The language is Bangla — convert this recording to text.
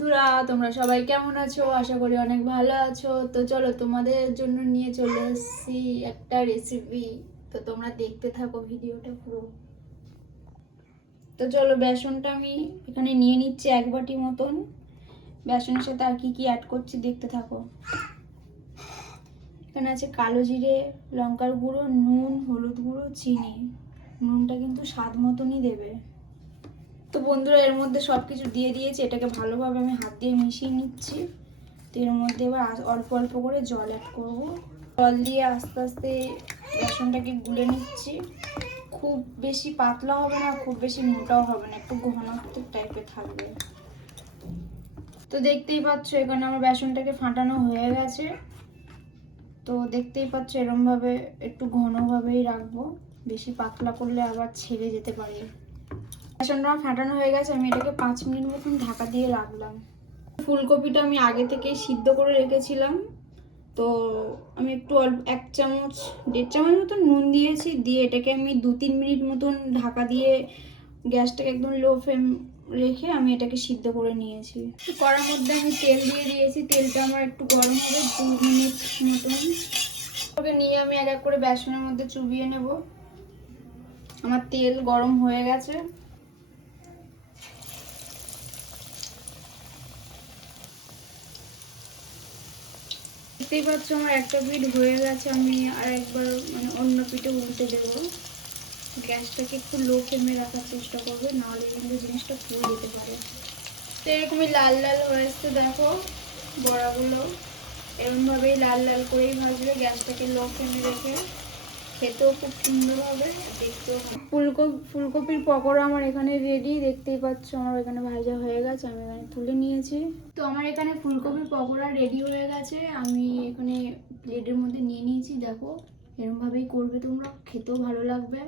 বন্ধুরা, তোমরা সবাই কেমন আছো? আশা করি অনেক ভালো আছো। তো চলো তোমাদের জন্য নিয়ে চলে এসেছি একটা রেসিপি। তো তোমরা দেখতে থাকো ভিডিওটা পুরো। তো চলো, বেসনটা আমি এখানে নিয়ে নিচ্ছি 1 বাটি মতন। বেসনের সাথে আর কি কি অ্যাড করছি দেখতে থাকো। এখানে আছে কালো জিরে, লঙ্কার গুঁড়ো, নুন, হলুদ গুঁড়ো, চিনি। নুনটা কিন্তু স্বাদ মতনই দেবে। তো বন্ধুরা, এর মধ্যে সব কিছু দিয়ে দিয়েছি। এটাকে ভালোভাবে আমি হাত দিয়ে মিশিয়ে নিচ্ছি। তো এর মধ্যে এবার অল্প অল্প করে জল অ্যাড করব। জল দিয়ে আস্তে আস্তে বেসনটাকে গুলে নিচ্ছি। খুব বেশি পাতলা হবে না, খুব বেশি মোটাও হবে না, একটু ঘনত্ব টাইপের থাকবে। তো দেখতেই পাচ্ছ এখানে আমার বেসনটাকে ফাটানো হয়ে গেছে। তো দেখতেই পাচ্ছ এরমভাবে একটু ঘনভাবেই রাখবো, বেশি পাতলা করলে আবার ছেড়ে যেতে পারে। বেসনটা ফাটানো হয়ে গেছে, আমি এটাকে 5 মিনিট মতন ঢাকা দিয়ে রাখলাম। ফুলকপিটা আমি আগে থেকে সিদ্ধ করে রেখেছিলাম। তো আমি একটু অল্প 1 চামচ 1.5 চামচ মতন নুন দিয়েছি, দিয়ে এটাকে আমি 2-3 মিনিট মতন ঢাকা দিয়ে গ্যাসটাকে একদম লো ফ্লেম রেখে আমি এটাকে সিদ্ধ করে নিয়েছি। কড়ার মধ্যে আমি তেল দিয়ে দিয়েছি। তেলটা আমার একটু গরম হবে 2 মিনিট মতন। ওকে নিয়ে আমি এক এক করে বেসনের মধ্যে চুবিয়ে নেব। আমার তেল গরম হয়ে গেছে। দেখতেই পাচ্ছ আমার একটা পিঠ হয়ে গেছে। আমি আর একবার অন্য পিঠে উল্টে দেবো। গ্যাসটাকে একটু লো ফ্লেমে রাখার চেষ্টা করবে, নাহলে কিন্তু জিনিসটা পুড়ে যেতে পারে। তো এরকমই লাল লাল হয়ে আসতে দেখো বড়াগুলো। এরকমভাবেই লাল লাল করেই ভাজবে, গ্যাসটাকে লো ফ্লেমে রেখে। খেতেও খুব সুন্দর হবে, দেখতেও। ফুলকপির পকোড়া আমার এখানে রেডি। দেখতেই পাচ্ছ আমার এখানে ভাজা হয়ে গেছে, আমি এখানে তুলে নিয়েছি। তো আমার এখানে ফুলকপির পকোড়া রেডি হয়ে গেছে। আমি এখানে প্লেটের মধ্যে নিয়ে নিয়েছি। দেখো এরকমভাবেই করবে তোমরা, খেতেও ভালো লাগবে।